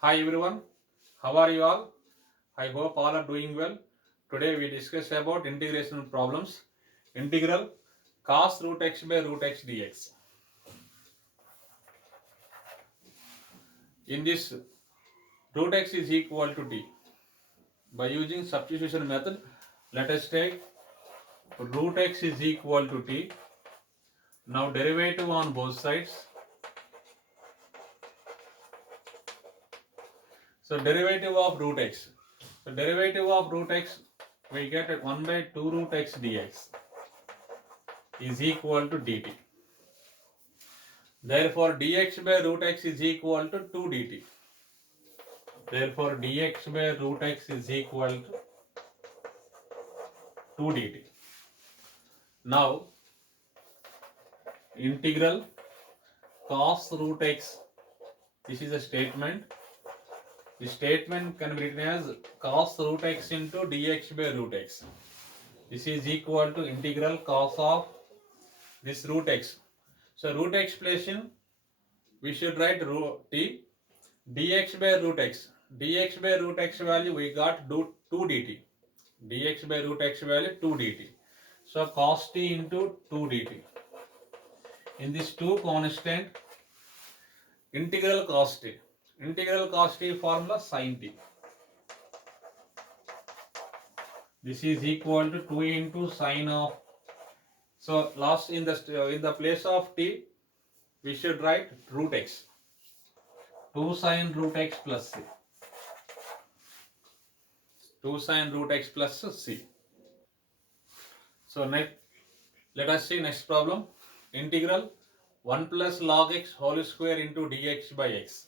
Hi everyone, how are you all? I hope all are doing well. Today we discuss about integration problems. Integral cos root x by root x dx. In this, root x is equal to t. By using substitution method, let us take root x is equal to t. Now derivative on both sides. So derivative of root x. So derivative of root x, we get 1 by 2 root x dx is equal to dt. Therefore, dx by root x is equal to 2 dt. Therefore, dx by root x is equal to 2 dt. Now, integral cos root x. This is a statement. The statement can be written as cos root x into dx by root x. This is equal to integral cos of this root x. So, root x place in, we should write root t dx by root x. Dx by root x value we got 2 dt. Dx by root x value 2 dt. So cos t into 2 dt. In this 2 constant, integral cos t. Integral cos t formula sin t. This is equal to 2 into sin of. So last in the place of t, we should write root x. 2 sin root x plus c. 2 sin root x plus c. So next, let us see next problem. Integral 1 plus log x whole square into dx by x.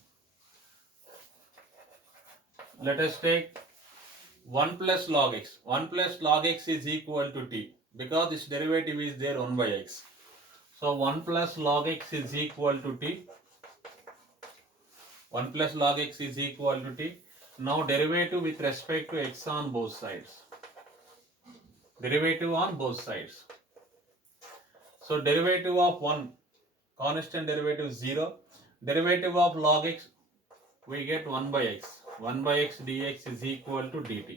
Let us take 1 plus log x. 1 plus log x is equal to t because this derivative is there 1 by x. So 1 plus log x is equal to t. 1 plus log x is equal to t. Now derivative with respect to x on both sides. Derivative on both sides. So derivative of 1, constant derivative 0. Derivative of log x, we get 1 by x. 1 by x dx is equal to dt.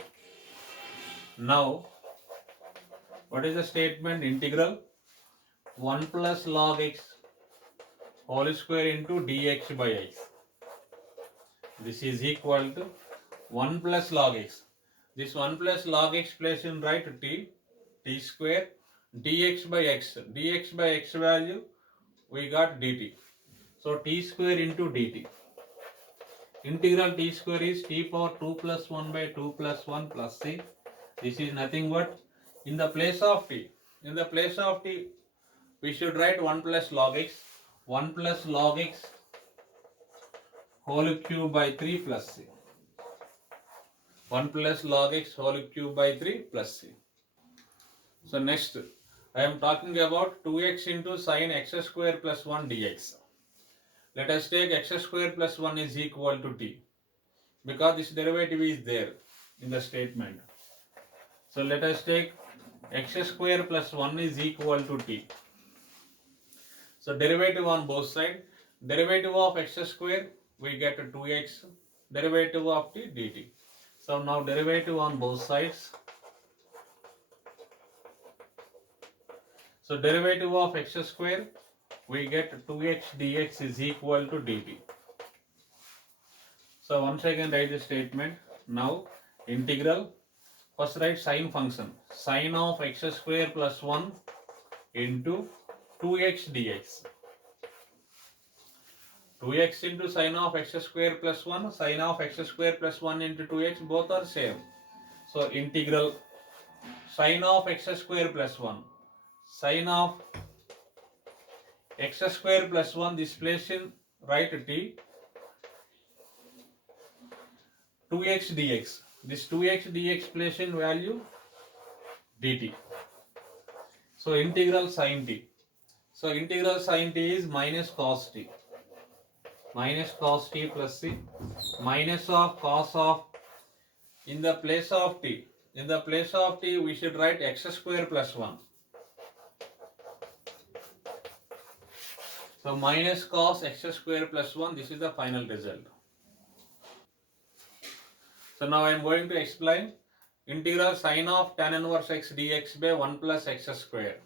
Now, what is the statement? Integral 1 plus log x whole square into dx by x. This is equal to 1 plus log x. This 1 plus log x place in right t square dx by x. Dx by x value we got dt. So t square into dt. Integral t square is t power 2 plus 1 by 2 plus 1 plus c. This is nothing but in the place of t. In the place of t, we should write 1 plus log x. 1 plus log x whole cube by 3 plus c. 1 plus log x whole cube by 3 plus c. So next, I am talking about 2x into sin x square plus 1 dx. Let us take x square plus 1 is equal to t because this derivative is there in the statement. So let us take x square plus 1 is equal to t. So derivative on both sides. Derivative of x square we get 2x. Derivative of t dt. So now derivative on both sides. So derivative of x square we get 2x dx is equal to dt. So once again write the statement. Now integral, first write sine function. Sine of x square plus 1 into 2x dx. 2x into sine of x square plus 1, sine of x square plus 1 into 2x, both are same. So integral sine of x square plus 1, sine of x square plus 1, this place in right t, 2x dx. This 2x dx place in value dt. So integral sine t. So integral sine t is minus cos t. Minus cos t plus c. Minus of cos of, in the place of t. In the place of t we should write x square plus 1. So minus cos x square plus 1, this is the final result. So now I am going to explain integral sine of tan inverse x dx by 1 plus x square.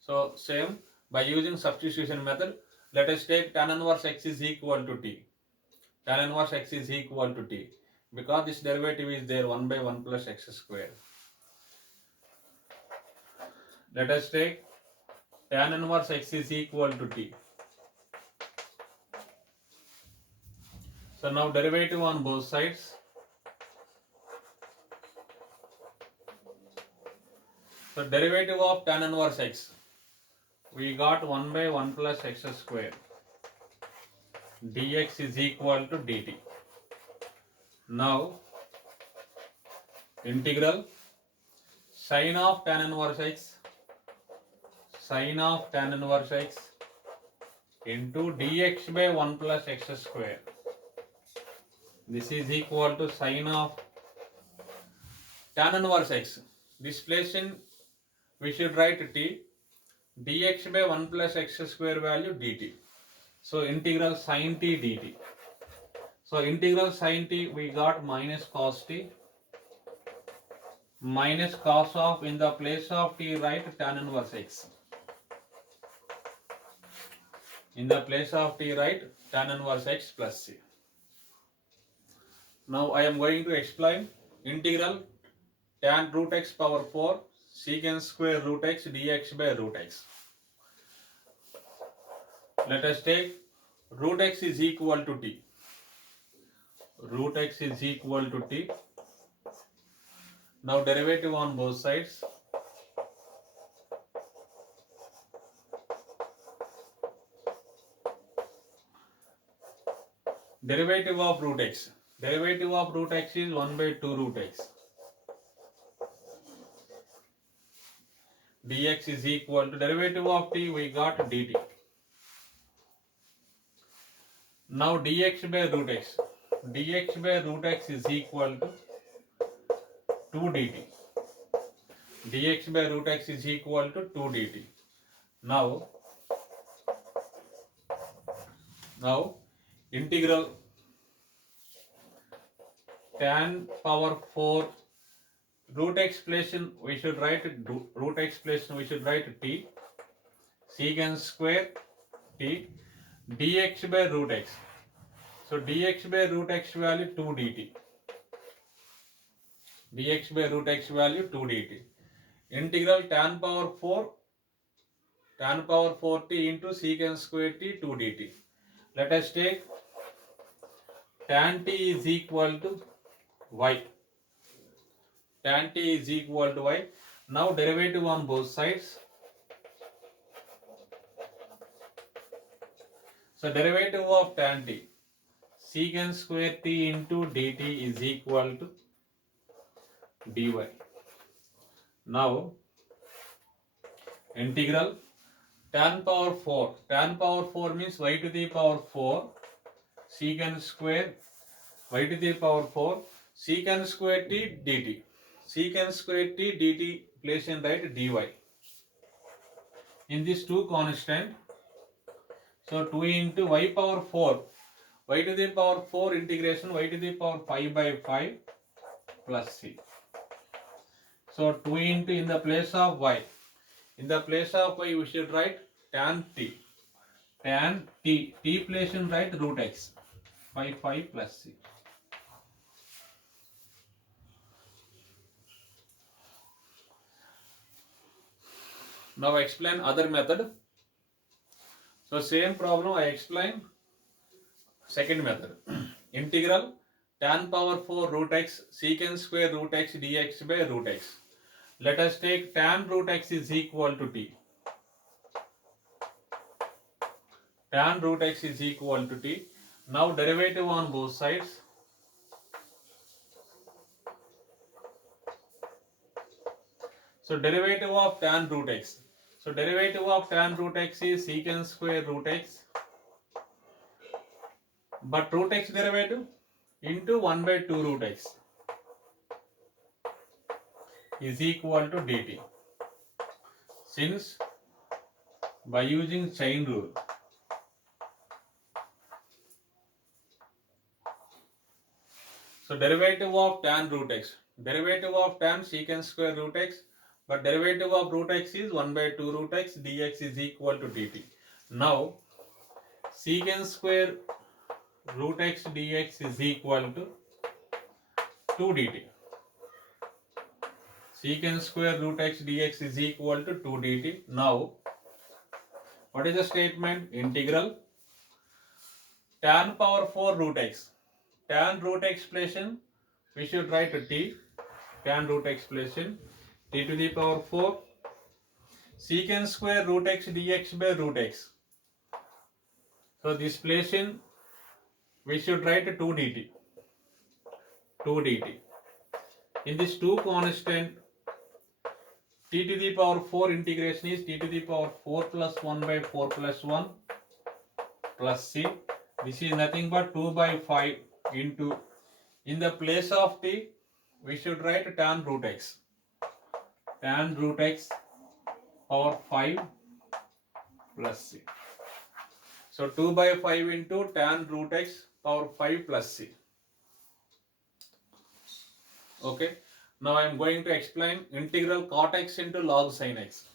So same, by using substitution method, let us take tan inverse x is equal to t. Tan inverse x is equal to t. Because this derivative is there, 1 by 1 plus x square. Let us take tan inverse x is equal to t. So now derivative on both sides. So derivative of tan inverse x, we got 1 by 1 plus x square. Dx is equal to dt. Now integral sine of tan inverse x, sine of tan inverse x into dx by 1 plus x square. This is equal to sine of tan inverse x. This place in we should write t, dx by 1 plus x square value dt. So integral sine t dt. So integral sine t we got minus cos t, minus cos of, in the place of t write tan inverse x. In the place of t write tan inverse x plus c. Now I am going to explain integral tan root x power 4 secant square root x dx by root x. Let us take root x is equal to t. Root x is equal to t. Now derivative on both sides. Derivative of root x. Derivative of root x is 1 by 2 root x. Dx is equal to derivative of t, we got dt. Now dx by root x. Dx by root x is equal to 2 dt. Dx by root x is equal to 2 dt. Now integral tan power 4 root x place in we should write root x place in we should write t secant square t dx by root x. So dx by root x value 2 dt. Dx by root x value 2 dt. Integral tan power 4 t into secant square t 2 dt. Let us take tan t is equal to y. Tan t is equal to y. Now derivative on both sides. So derivative of tan t, secant square t into dt is equal to dy. Now integral tan power 4. Tan power 4 means y to the power 4 secant square y to the power 4 secant square t dt. Secant square t dt place in right dy. In this 2 constant, so 2 into y power 4, y to the power 4 integration y to the power 5 by 5 plus c. So 2 into in the place of y. In the place of y we should write tan t. Tan t. T place in right root x by 5 plus c. Now explain other method. So same problem I explain second method. Integral tan power 4 root x secant square root x dx by root x. Let us take tan root x is equal to t. Tan root x is equal to t. Now derivative on both sides. So derivative of tan root x. So derivative of tan root x is secant square root x. But root x derivative into 1 by 2 root x is equal to dt. Since by using chain rule, So derivative of tan root x. Derivative of tan secant square root x. But derivative of root x is 1 by 2 root x dx is equal to dt. Now secant square root x dx is equal to 2 dt. Secant square root x dx is equal to 2 dt. Now what is the statement? Integral tan power 4 root x. Tan root expression we should write t. Tan root expression t to the power 4 secant square root x dx by root x. So this expression we should write 2 dt. 2 dt. In this 2 constant, t to the power 4 integration is t to the power 4 plus 1 by 4 plus 1 plus c. This is nothing but 2 by 5 into, in the place of t, we should write tan root x. Tan root x power 5 plus c. So 2 by 5 into tan root x power 5 plus c. Okay. Now I am going to explain integral cot x into log sin x.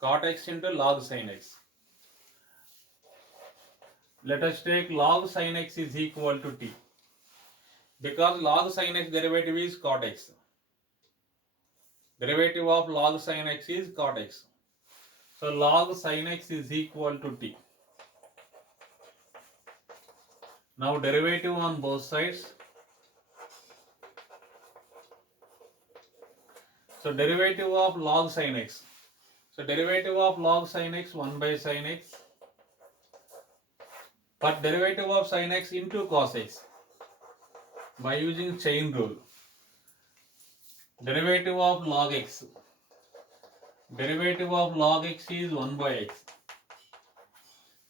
Cot x into log sin x. Let us take log sin x is equal to t. Because log sin x derivative is cot x. Derivative of log sin x is cot x. So log sin x is equal to t. Now derivative on both sides. So derivative of log sin x. So derivative of log sin x 1 by sin x. But derivative of sin x into cos x by using chain rule. Derivative of log x. Derivative of log x is 1 by x.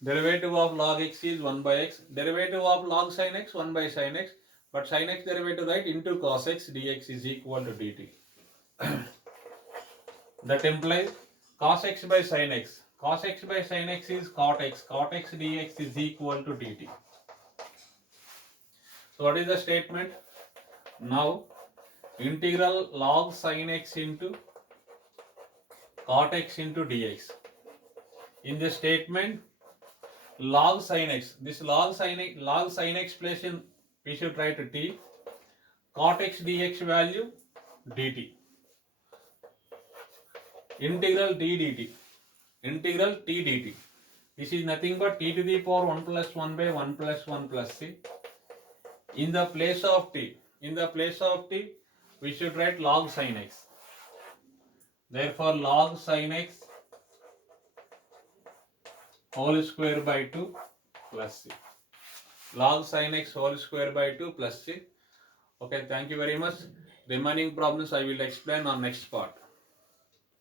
Derivative of log x is 1 by x. Derivative of log sin x 1 by sin x. But sin x derivative right into cos x dx is equal to dt. That implies cos x by sin x. Cos x by sin x is cot x. Cot x dx is equal to dt. So what is the statement? Now integral log sin x into cot x into dx. In the statement log sin x, this log sin x expression we should write t. Cot x dx value dt. Integral d dt. Integral t dt. This is nothing but t to the power 1 plus 1 by 1 plus 1 plus c. In the place of t, we should write log sin x. Therefore log sin x whole square by 2 plus c. Log sin x whole square by 2 plus c. Okay, thank you very much. Remaining problems I will explain on next part.